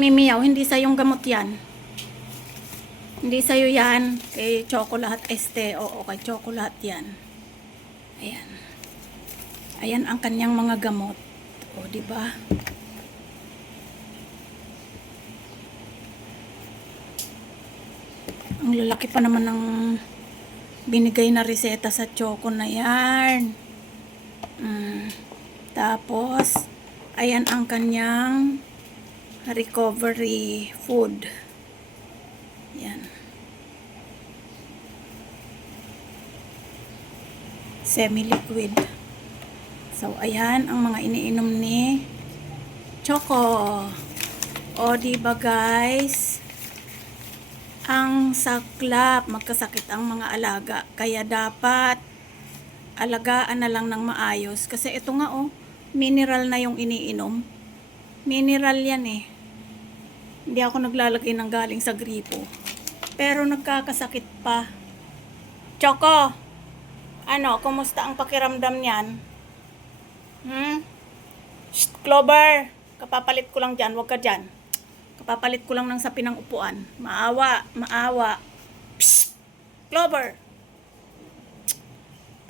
Mimiyaw, hindi sa yung gamot yan. Hindi sa'yo yan. Kay Chocolate Este. Oo, kay Chocolate yan. Ayan. Ayan ang kanyang mga gamot. O, di ba? Ang lalaki pa naman ng binigay na reseta sa Choco na yan. Mm. Tapos, ayan ang kanyang recovery food. Yan. Semi-liquid. So, ayan ang mga iniinom ni Choco. O, di ba guys? Ang saklap, magkasakit ang mga alaga. Kaya dapat alagaan na lang ng maayos. Kasi ito nga oh, mineral na yung iniinom. Mineral yan eh. Hindi ako naglalagay ng galing sa gripo. Pero nagkakasakit pa. Choco! Ano, kumusta ang pakiramdam niyan? Hmm? Shh, Clover! Kapapalit ko lang dyan, wag ka dyan. Kapapalit ko lang ng sapi ng upuan. Maawa, maawa. Psst! Clover!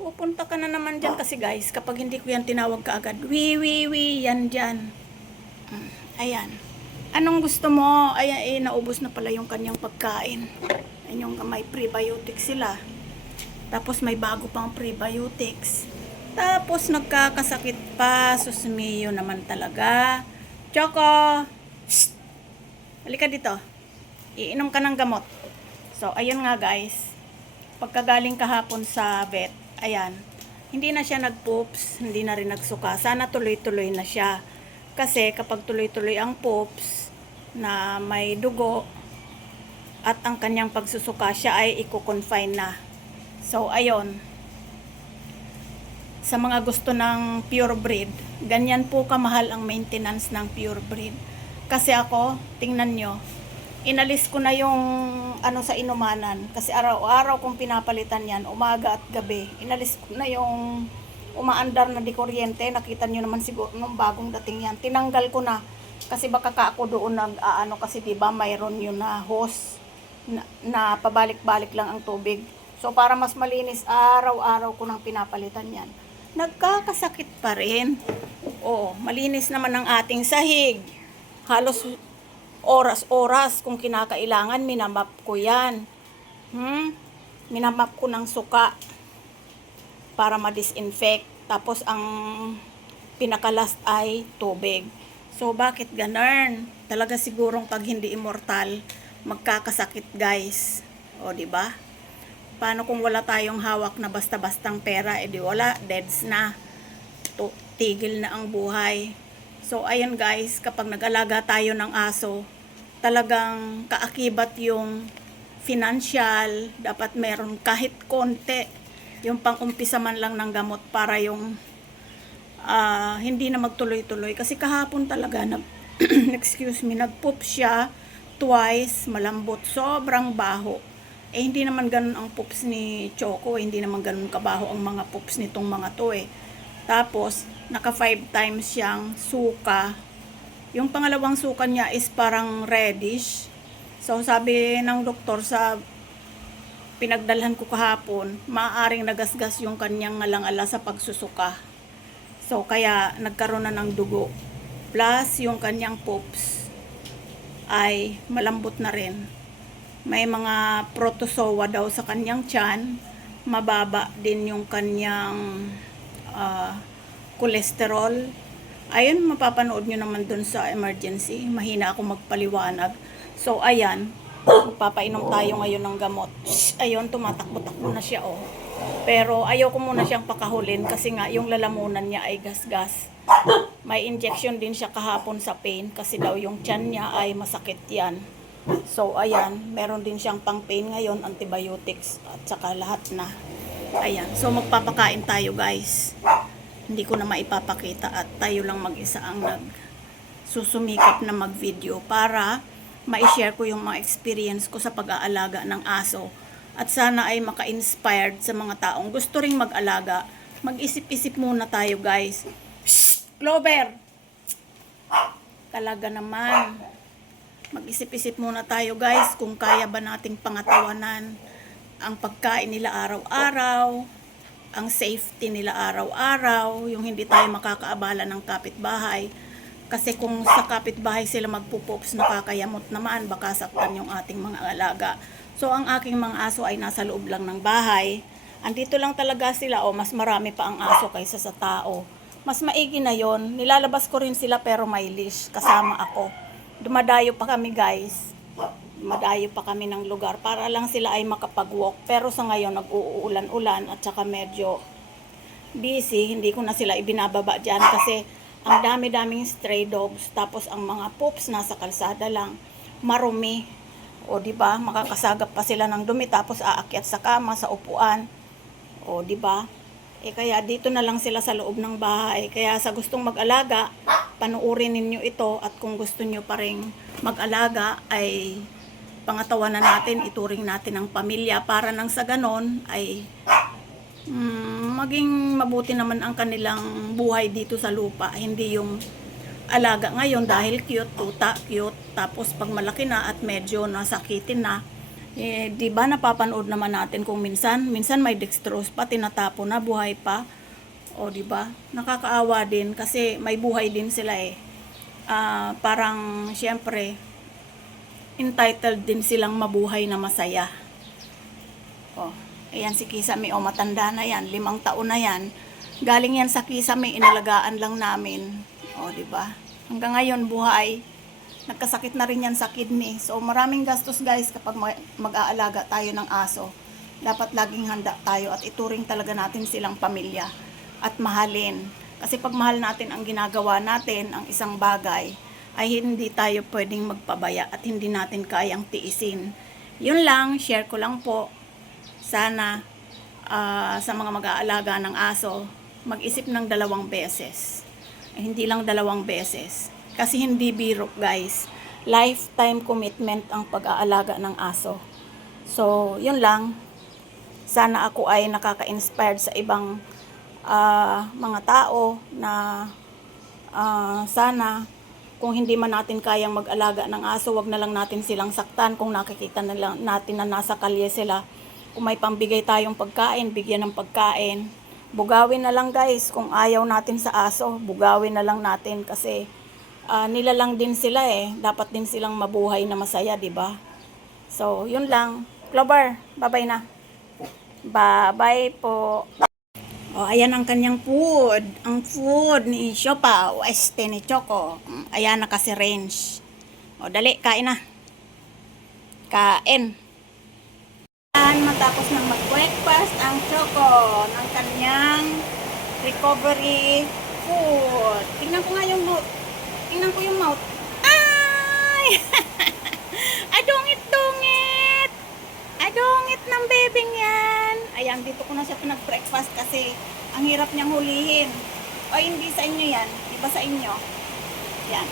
Pupunta ka na naman dyan kasi guys, kapag hindi ko yan tinawag ka agad, wi, wi, wi, yan dyan. Mm, Ayan. Anong gusto mo? Ayan, eh, naubos na pala yung kanyang pagkain. Ayan yung may prebiotics sila. Tapos may bago pang prebiotics. Tapos nagkakasakit pa. Susmiyo naman talaga. Choco! Shh! Halika dito. Iinom ka ng gamot. So, ayun nga guys. Pagkagaling kahapon sa vet, ayan, hindi na siya nag-poops, hindi na rin nagsuka. Sana tuloy-tuloy na siya. Kasi kapag tuloy-tuloy ang poops na may dugo at ang kanyang pagsusuka, siya ay i-confine na. So, ayun. Sa mga gusto ng pure breed, ganyan po kamahal ang maintenance ng pure breed. Kasi ako, tingnan nyo, inalis ko na yung ano sa inumanan kasi araw-araw kong pinapalitan yan umaga at gabi inalis ko na yung umaandar na di kuryente nakita nyo naman siguro nung bagong dating yan. Tinanggal ko na kasi baka ka ako doon nag aano kasi di ba mayroon yun na hose na, na pabalik-balik lang ang tubig. So para mas malinis araw-araw ko nang pinapalitan yan. Nagkakasakit pa rin. Oo malinis naman ang ating sahig. Halos oras-oras kung kinakailangan, minamap ko yan. Hmm? Minamap ko ng suka para ma-disinfect. Tapos ang pinakalast ay tubig. So, bakit ganun? Talaga sigurong pag hindi immortal, magkakasakit guys. O, di ba? Paano kung wala tayong hawak na basta-bastang pera, edi wala, deads na. Tigil na ang buhay. So, ayan guys, kapag nag-alaga tayo ng aso, talagang kaakibat yung financial, dapat meron kahit konti, yung pang-umpisa man lang ng gamot para yung ah, hindi na magtuloy-tuloy. Kasi kahapon talaga, nag, excuse me, nag-poop siya twice, malambot, sobrang baho. Eh, hindi naman ganun ang poops ni Choco, eh, hindi naman ganun kabaho ang mga poops nitong mga to eh. Tapos, naka five times siyang suka. Yung pangalawang suka niya is parang reddish. So, sabi ng doktor sa pinagdalhan ko kahapon, maaaring nagasgas yung kanyang ngalang-ala sa pagsusuka. So, kaya nagkaroon na ng dugo. Plus, yung kanyang poops ay malambot na rin. May mga protozoa daw sa kanyang tiyan. Mababa din yung kanyang ah, cholesterol. Ayun, mapapanood nyo naman dun sa emergency. Mahina ako magpaliwanag. So, ayan. Magpapainom tayo ngayon ng gamot. Ayun, tumatakbo-takbo na siya, oh. Pero ayaw ko muna siyang pakahulin kasi nga yung lalamunan niya ay gas-gas. May injection din siya kahapon sa pain kasi daw yung tiyan niya ay masakit yan. So, ayan, meron din siyang pang pain ngayon, antibiotics at saka lahat na. Ayan, so magpapakain tayo guys. Hindi ko na maipapakita at tayo lang mag-isa ang nag susumikap na mag-video para ma-share ko yung mga experience ko sa pag-aalaga ng aso at sana ay maka-inspired sa mga taong gusto ring mag-alaga. Mag-isip-isip muna tayo guys. Clover! Talaga naman. mag-isip-isip muna tayo guys kung kaya ba nating pangatawanan ang pagkain nila araw-araw, ang safety nila araw-araw, yung hindi tayo makakaabala ng kapitbahay. Kasi kung sa kapitbahay sila magpupops, nakakayamot naman, baka saktan yung ating mga alaga. So ang aking mga aso ay nasa loob lang ng bahay. Andito lang talaga sila o mas marami pa ang aso kaysa sa tao. Mas maigi na yon. Nilalabas ko rin sila pero may leash kasama ako. Dumadayo pa kami guys. Dumadayo pa kami ng lugar para lang sila ay makapag-walk. Pero sa ngayon nag-uulan-ulan at saka medyo busy. Hindi ko na sila ibinababa dyan kasi ang dami-daming stray dogs. Tapos ang mga poops nasa kalsada lang. Marumi. O di ba makakasagap pa sila ng dumi tapos aakyat sa kama, sa upuan. O di ba? Eh kaya dito na lang sila sa loob ng bahay. Kaya sa gustong mag-alaga, panuorin ninyo ito at kung gusto nyo pa rin mag-alaga ay pangatawanan natin, ituring natin ang pamilya para nang sa ganon ay mm, maging mabuti naman ang kanilang buhay dito sa lupa. Hindi yung alaga ngayon dahil cute, tuta, cute. Tapos pag malaki na at medyo nasakitin na, eh, di ba napapanood naman natin kung minsan, minsan may dextrose pa, tinatapo na, buhay pa. O di ba? Nakakaawa din kasi may buhay din sila eh. Ah, parang syempre entitled din silang mabuhay na masaya. O, ayan si Kisame, o matanda na yan, limang taon na yan. Galing yan sa Kisame, inalagaan lang namin. O, di ba? Hanggang ngayon buhay. Nagkasakit na rin yan sa kidney. So, maraming gastos guys kapag ma- mag-aalaga tayo ng aso. Dapat laging handa tayo at ituring talaga natin silang pamilya at mahalin. Kasi pag mahal natin ang ginagawa natin, ang isang bagay, ay hindi tayo pwedeng magpabaya at hindi natin kayang tiisin. Yun lang, share ko lang po. Sana ah, sa mga mag-aalaga ng aso, mag-isip ng dalawang beses. Eh, hindi lang dalawang beses. Kasi hindi biro, guys. Lifetime commitment ang pag-aalaga ng aso. So, yun lang. Sana ako ay nakaka-inspired sa ibang ah, mga tao na ah, sana kung hindi man natin kayang mag-alaga ng aso, wag na lang natin silang saktan kung nakikita na lang natin na nasa kalye sila. Kung may pambigay tayong pagkain, bigyan ng pagkain. Bugawin na lang guys, kung ayaw natin sa aso, bugawin na lang natin kasi ah, nila lang din sila eh. Dapat din silang mabuhay na masaya, di ba? So, yun lang. Clover, bye-bye na. Bye-bye po. O, ayan ang kanyang food. Ang food ni Shopa, Weste ni Choco. Ayan na kasi range. O, dali, kain na. Kain. Ayan, matapos ng mag-breakfast ang Choco ng kanyang recovery food. Tingnan ko nga yung mouth. Tingnan ko yung mouth. Ay! Adungit-dungit! Adungit ng bebing yan. Ayan, dito ko na siya pinag-breakfast kasi ang hirap niyang hulihin. O hindi sa inyo yan. Iba sa inyo. Yan.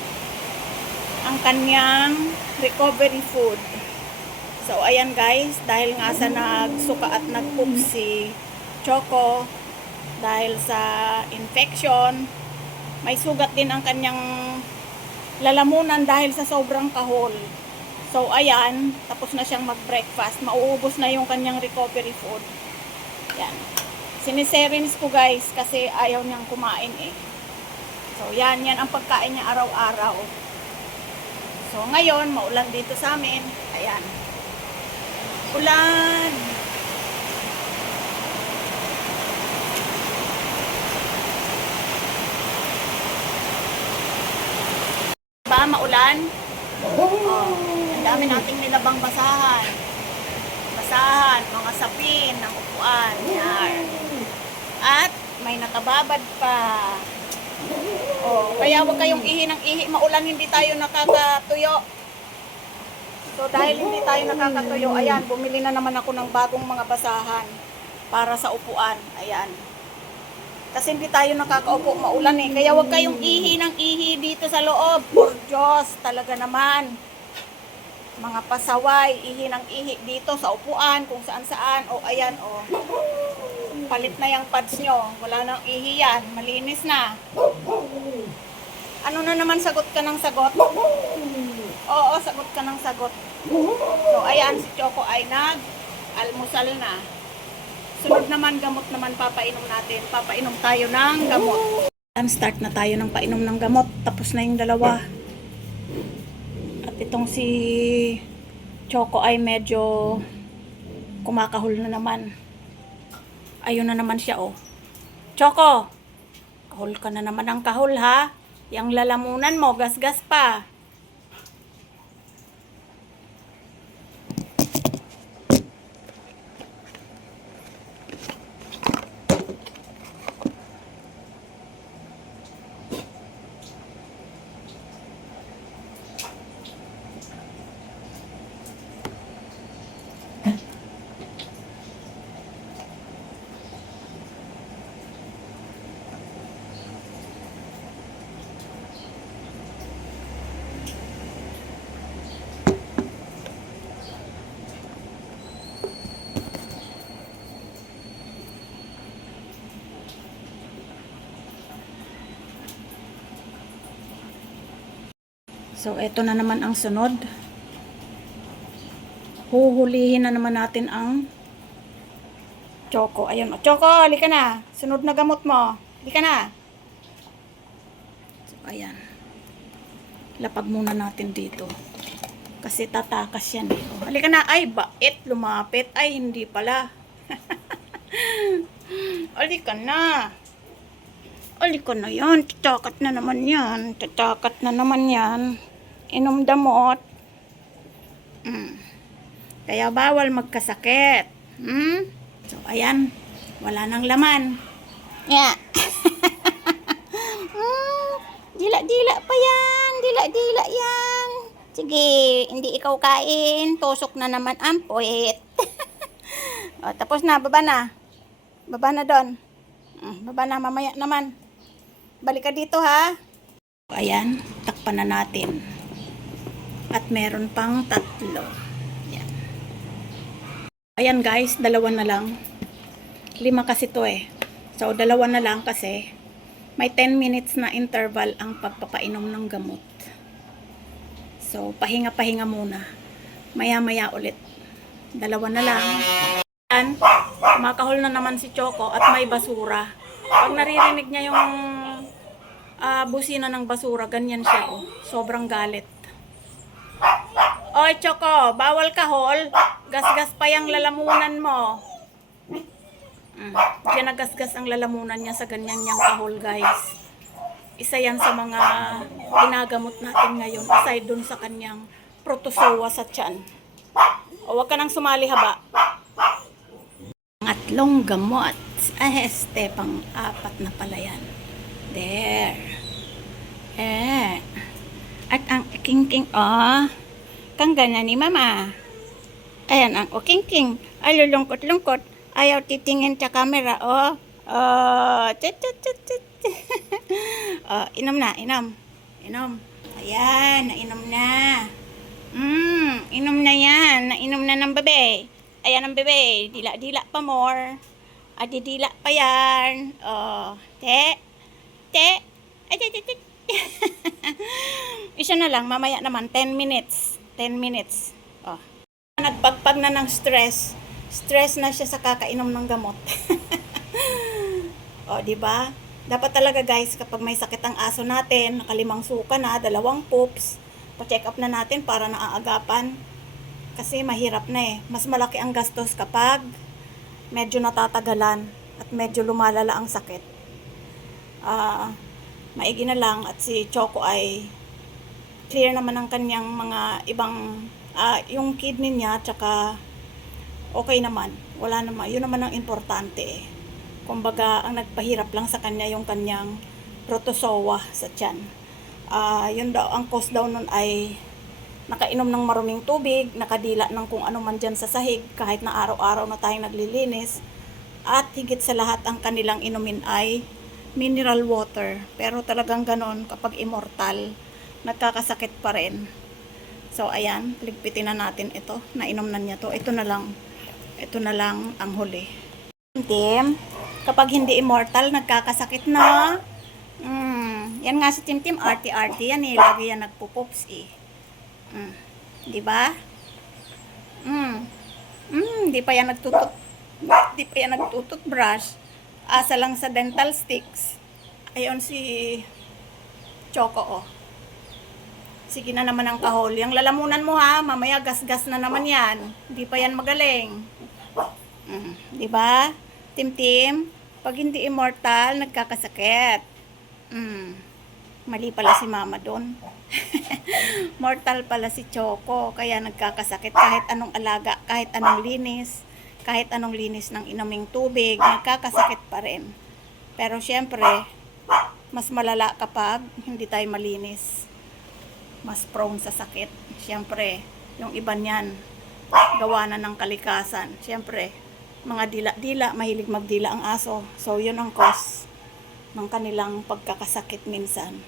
Ang kanyang recovery food. So, ayan guys, dahil nga sa nagsuka at nagpoop si Choco, dahil sa infection, may sugat din ang kanyang lalamunan dahil sa sobrang kahol. So, ayan, tapos na siyang mag-breakfast. Mauubos na yung kanyang recovery food. Yan. Siniserins ko guys kasi ayaw niyang kumain eh. So, yan, yan ang pagkain niya araw-araw. So, ngayon, maulan dito sa amin. Ayan. Ulan! Ba, maulan? Oh, ang dami nating nilabang basahan. Basahan, mga sapin, ng upuan. Yar. At may nakababad pa. Oh, kaya wag kayong ihi ng ihi. Maulan, hindi tayo nakakatuyo. So dahil hindi tayo nakakatuyo, ayan, bumili na naman ako ng bagong mga basahan para sa upuan. Ayan. Kasi hindi tayo nakakaupo maulan eh. Kaya wag kayong ihi ng ihi dito sa loob. Por Diyos, talaga naman. Mga pasaway, ihi ng ihi dito sa upuan, kung saan saan. O ayan, o. Palit na yung pads nyo. Wala nang ihi yan. Malinis na. Ano na naman sagot ka ng sagot? Oo, sagot ka ng sagot. So, ayan, si Choco ay nag-almusal na. Sunod naman, gamot naman papainom natin. Papainom tayo ng gamot. Start na tayo ng painom ng gamot. Tapos na yung dalawa. At itong si Choco ay medyo kumakahol na naman. Ayun na naman siya, oh. Choco! Kahol ka na naman ng kahol, ha? Yang lalamunan mo, gasgas pa. So, eto na naman ang sunod. Huhulihin na naman natin ang Choco. Ayun. O, Choco, halika na. Sunod na gamot mo. Halika na. So, ayan. Lapag muna natin dito. Kasi tatakas yan eh. O, halika na. Ay, bait. Lumapit. Ay, hindi pala. halika na. Halika na yan. Tatakat na naman yan. Tatakat na naman yan. Inom damot. Mm. Kaya bawal magkasakit. Hmm? So, ayan. Wala nang laman. Yeah. mm, dila-dila pa yan. Dila-dila yan. Sige, hindi ikaw kain. Tusok na naman ang puwit. o, tapos na. Baba na. Baba na doon. Mm, baba na. Mamaya naman. Balik ka dito ha. Ayan. Takpan na natin. At meron pang tatlo. Yan. Ayan guys, dalawa na lang. Lima kasi to eh. So, dalawa na lang kasi may 10 minutes na interval ang pagpapainom ng gamot. So, pahinga-pahinga muna. Maya-maya ulit. Dalawa na lang. Ayan, makahol na naman si Choco at may basura. Pag naririnig niya yung ah, busina ng basura, ganyan siya oh. Sobrang galit. Oy, Choco, bawal ka, hol. Gasgas pa yung lalamunan mo. Mm. Diyan nagasgas ang lalamunan niya sa ganyan niyang kahol, guys. Isa yan sa mga ginagamot natin ngayon. Aside dun sa kanyang protozoa sa tiyan. O, wag ka nang sumali haba. Pangatlong gamot. Ay, este, pang apat na pala yan. There. Eh. At ang king-king, oh. Kang gana ni mama. Ayan ang o king-king. Ay, lulungkot-lungkot. Ayaw titingin sa camera, oh. Oh, tut, tut, tut, oh, inom na, inom. Inom. Ayan, nainom na. Mm, inom na yan. Nainom na ng bebe. Ayan ang bebe. Dila-dila pa more. Adidila pa yan. Oh, te. Te. Ay, te, te, te. Isa na lang, mamaya naman, 10 minutes. 10 minutes. Oh. Nagpagpag na ng stress. Stress na siya sa kakainom ng gamot. o, di ba? Dapat talaga guys, kapag may sakit ang aso natin, nakalimang suka na, dalawang poops, pa-check up na natin para naaagapan. Kasi mahirap na eh. Mas malaki ang gastos kapag medyo natatagalan at medyo lumalala ang sakit. Ah, maigi na lang at si Choco ay clear naman ang kanyang mga ibang ah, yung kidney niya tsaka okay naman. Wala naman. Yun naman ang importante eh. Kumbaga, ang nagpahirap lang sa kanya yung kanyang protozoa sa tiyan. Ah, yun daw, ang cause daw nun ay nakainom ng maruming tubig, nakadila ng kung ano man dyan sa sahig, kahit na araw-araw na tayong naglilinis. At higit sa lahat, ang kanilang inumin ay mineral water. Pero talagang ganon, kapag immortal, nagkakasakit pa rin. So, ayan, ligpitin na natin ito. Nainom na niya to. Ito na lang. Ito na lang ang huli. Tim, kapag hindi immortal, nagkakasakit na. Mm, yan nga si Tim Tim, arty-arty yan eh. Lagi yan nagpupups eh. Mm. Di ba? Mm. Mm, di pa yan nagtutut di pa yan nagtutut brush. Asa lang sa dental sticks. Ayon si Choco oh. Sige na naman ang kahol. Yung lalamunan mo ha, mamaya gas-gas na naman yan. Di pa yan magaling. Mm, di ba? Tim-tim, pag hindi immortal, nagkakasakit. Mm, mali pala si mama doon. Mortal pala si Choco, kaya nagkakasakit kahit anong alaga, kahit anong linis, kahit anong linis ng inuming tubig, nagkakasakit pa rin. Pero syempre, mas malala kapag hindi tayo malinis. Mas prone sa sakit. Syempre, yung iba niyan, gawa na ng kalikasan. Syempre, mga dila-dila, mahilig magdila ang aso. So, yun ang cause ng kanilang pagkakasakit minsan.